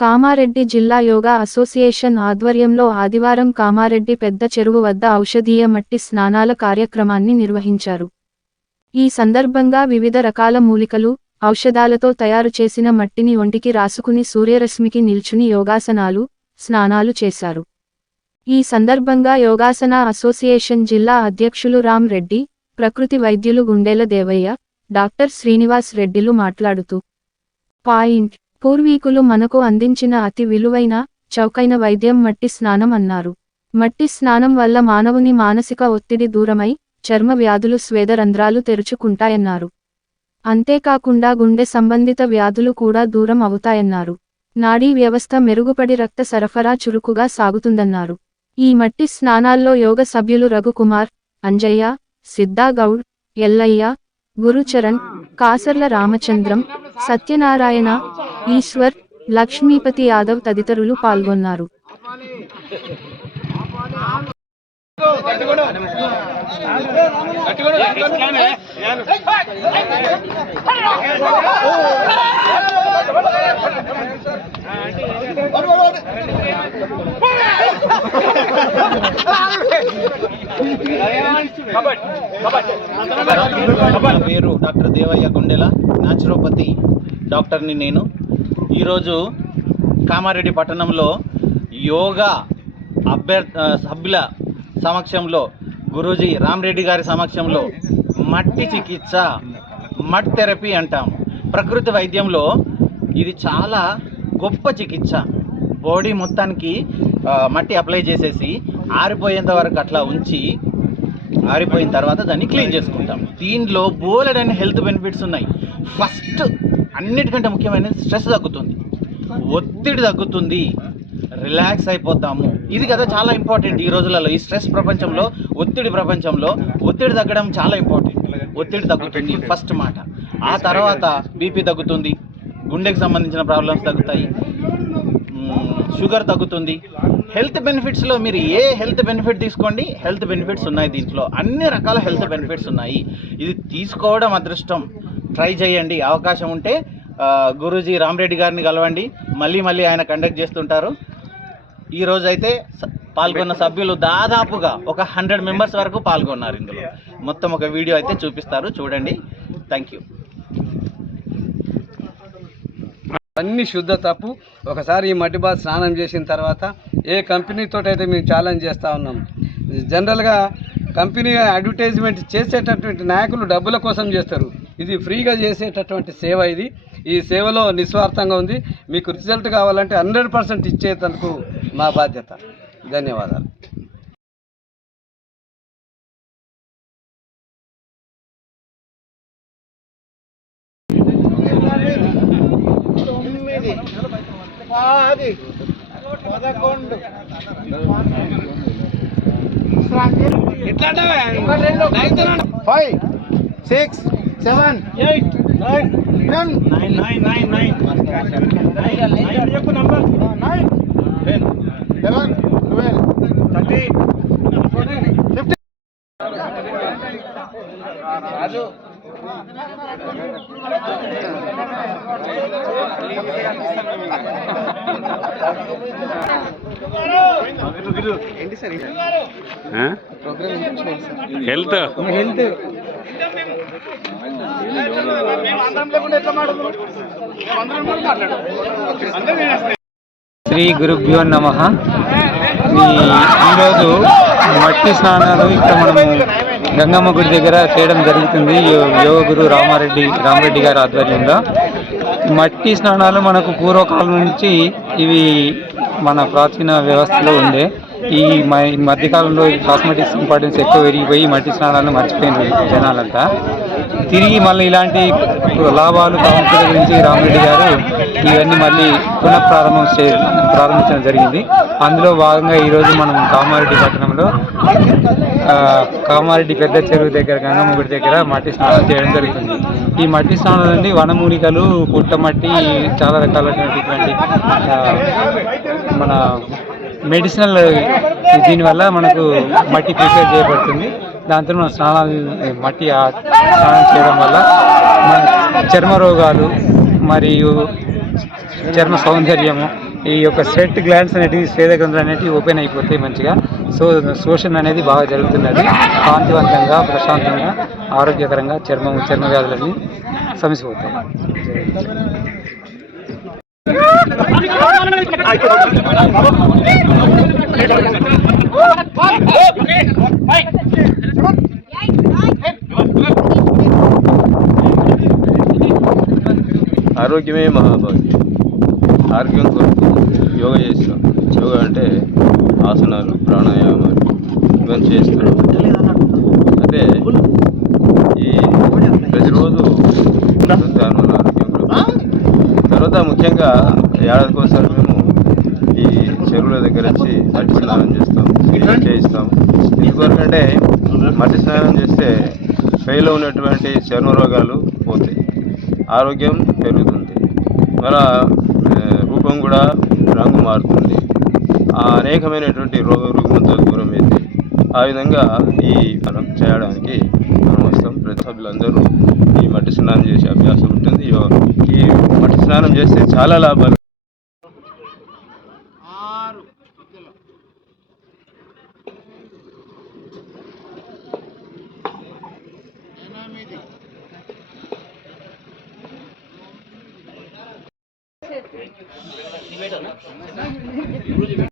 కామారెడ్డి జిల్లా యోగా అసోసియేషన్ ఆధ్వర్యంలో ఆదివారం కామారెడ్డి పెద్ద చెరువు వద్ద ఔషధీయ మట్టి స్నానాల కార్యక్రమాన్ని నిర్వహించారు. ఈ సందర్భంగా వివిధ రకాల మూలికలు ఔషధాలతో తయారు చేసిన మట్టిని ఒంటికి రాసుకుని సూర్యరశ్మికి నిల్చుని యోగాసనాలు స్నానాలు చేశారు. ఈ సందర్భంగా యోగాసన అసోసియేషన్ జిల్లా అధ్యక్షులు రామ్ రెడ్డి ప్రకృతి వైద్యులు గుండెల దేవయ్య డాక్టర్ శ్రీనివాస్ రెడ్డిలు మాట్లాడుతూ పాయింట్ పూర్వీకులు మనకు అందించిన అతి విలువైన చౌకైన వైద్యం మట్టి స్నానం అన్నారు. మట్టి స్నానం వల్ల మానవుని మానసిక ఒత్తిడి దూరమై చర్మ వ్యాధులు స్వేదరంధ్రాలు తెరుచుకుంటాయన్నారు. అంతేకాకుండా గుండె సంబంధిత వ్యాధులు కూడా దూరం అవుతాయన్నారు. నాడీ వ్యవస్థ మెరుగుపడి రక్త సరఫరా చురుకుగా సాగుతుందన్నారు. ఈ మట్టి స్నానాల్లో యోగ సభ్యులు రఘుకుమార్ అంజయ్య సిద్ధాగౌడ్ ఎల్లయ్య గురుచరణ్ కాసర్ల రామచంద్రం సత్యనారాయణ ఈశ్వర్ లక్ష్మీపతి యాదవ్ తదితరులు పాల్గొన్నారు. నా పేరు డాక్టర్ దేవయ్య గుండెల న్యాచురోపతి డాక్టర్ని నేను. ఈరోజు కామారెడ్డి పట్టణంలో యోగా అభ్యర్థ సభ్యుల సమక్షంలో గురూజీ రామరెడ్డి గారి సమక్షంలో మట్టి చికిత్స మడ్ థెరపీ అంటాం. ప్రకృతి వైద్యంలో ఇది చాలా గొప్ప చికిత్స. బాడీ మొత్తానికి మట్టి అప్లై చేసేసి ఆరిపోయేంత వరకు అట్లా ఉంచి ఆరిపోయిన తర్వాత దాన్ని క్లీన్ చేసుకుంటాం. దీనిలో బోలెడని హెల్త్ బెనిఫిట్స్ ఉన్నాయి. ఫస్ట్ అన్నిటికంటే ముఖ్యమైనది స్ట్రెస్ తగ్గుతుంది. ఒత్తిడి తగ్గుతుంది. రిలాక్స్ అయిపోతాము. ఇది కదా చాలా ఇంపార్టెంట్ ఈ రోజులలో ఈ స్ట్రెస్ ప్రపంచంలో ఒత్తిడి ప్రపంచంలో. ఒత్తిడి తగ్గడం చాలా ఇంపార్టెంట్. ఒత్తిడి తగ్గుతుంది ఫస్ట్ మాట. ఆ తర్వాత బీపీ తగ్గుతుంది గుండెకి సంబంధించిన ప్రాబ్లమ్స్ తగ్గుతాయి. షుగర్ తగ్గుతుంది. హెల్త్ బెనిఫిట్స్లో మీరు ఏ హెల్త్ బెనిఫిట్ తీసుకోండి హెల్త్ బెనిఫిట్స్ ఉన్నాయి దీంట్లో. అన్ని రకాల హెల్త్ బెనిఫిట్స్ ఉన్నాయి. ఇది తీసుకోవడం అదృష్టం. ట్రై చేయండి. అవకాశం ఉంటే గురూజీ రామరెడ్డి గారిని కలవండి. మళ్ళీ మళ్ళీ ఆయన కండక్ట్ చేస్తుంటారు. ఈరోజు అయితే పాల్గొన్న సభ్యులు దాదాపుగా ఒక హండ్రెడ్ మెంబర్స్ వరకు పాల్గొన్నారు ఇందులో. మొత్తం ఒక వీడియో అయితే చూపిస్తారు. చూడండి. Thank you. అన్ని శుద్ధ తప్పు. ఒకసారి ఈ మట్టి బాత్ స్నానం చేసిన తర్వాత ఏ కంపెనీతో అయితే మేము ఛాలెంజ్ చేస్తూ ఉన్నాం. జనరల్గా కంపెనీ అడ్వర్టైజ్మెంట్ చేసేటటువంటి నాయకులు డబ్బుల కోసం చేస్తారు. ఇది ఫ్రీగా చేసేటటువంటి సేవ ఇది. ఈ సేవలో నిస్వార్థంగా ఉంది. మీకు రిజల్ట్ కావాలంటే హండ్రెడ్ పర్సెంట్ ఇచ్చేందుకు మా బాధ్యత. ధన్యవాదాలు. Five six seven eight nine ten nine nine nine nine nine ten eleven twelve thirty fourteen fifteen Raju health Shri గురుభ్యో నమ. ఈరోజు మట్టి స్నానాలు ఇక్కడ మనము గంగమ్మ గుడి దగ్గర చేయడం జరుగుతుంది. యో- యోగ గురు రామారెడ్డి రామరెడ్డి గారి ఆధ్వర్యంలో. మట్టి స్నానాలు మనకు పూర్వకాలం నుంచి ఇవి మన ప్రాచీన వ్యవస్థలో ఉండే ఈ మ- ఈ మధ్యకాలంలో ఈ కాస్మెటిక్స్ ఇంపార్టెన్స్ ఎక్కువ పెరిగిపోయి మట్టి స్నానాలను మర్చిపోయిన జనాలంతా. తిరిగి మళ్ళీ ఇలాంటి లాభాలు ప్రాముఖ్యత గురించి రామరెడ్డి గారు ఇవన్నీ మళ్ళీ పునఃప్రారంభం చే ప్రారంభించడం జరిగింది. అందులో భాగంగా ఈరోజు మనం కామారెడ్డి పట్టణంలో కామారెడ్డి పెద్ద చెరువు దగ్గర గంగమ్మ గుడి దగ్గర మట్టి స్నానం చేయడం జరుగుతుంది. ఈ మట్టి స్నానాలు నుండి వనమూలికలు పుట్టమట్టి చాలా రకాలైనటువంటి మన మెడిసినల్ దీనివల్ల మనకు మట్టి ప్రిపేర్ చేయబడుతుంది. దాంతో మనం స్నానాలు మట్టి స్నానం చేయడం వల్ల మన చర్మ రోగాలు మరియు చర్మ సౌందర్యము ఈ యొక్క సెట్ గ్లాండ్స్ అనేటివి స్వేద గ్రంథులు అనేటివి ఓపెన్ అయిపోతాయి మంచిగా. సో శోషణ అనేది బాగా జరుగుతున్నది. కాంతివంతంగా ప్రశాంతంగా ఆరోగ్యకరంగా చర్మం చర్మ వ్యాధులన్నీ సమసిపోతాయి. ఆరోగ్యమే మహాభాగ్యం. ఆరోగ్యం కొరకు యోగా చేస్తాం యోగా అంటే ఆసనాలు ప్రాణాయామాలు ఇవన్నీ చేస్తున్నాం అదే ఈ ప్రతిరోజు. తర్వాత ముఖ్యంగా ఏడాదికోసారి మేము ఈ చెరువుల దగ్గర వచ్చి మట్టి స్నానం చేస్తాం చేయిస్తాం. ఎందుకంటే మట్టి స్నానం చేస్తే పైలో ఉన్నటువంటి చర్మ రోగాలు పోతాయి. ఆరోగ్యం పెరుగుతుంది. మన రూపం కూడా రంగు మారుతుంది. అనేకమైనటువంటి రోగ రుగ్మతలు దూరమైంది ఆ విధంగా ఈ మనం చేయడానికి మనం వస్తాం ప్రతి సభ్యులందరూ ఈ మట్టి స్నానం చేసే అభ్యాసం ఉంటుంది. యో- ఈ మట్టి స్నానం చేస్తే చాలా లాభాలు.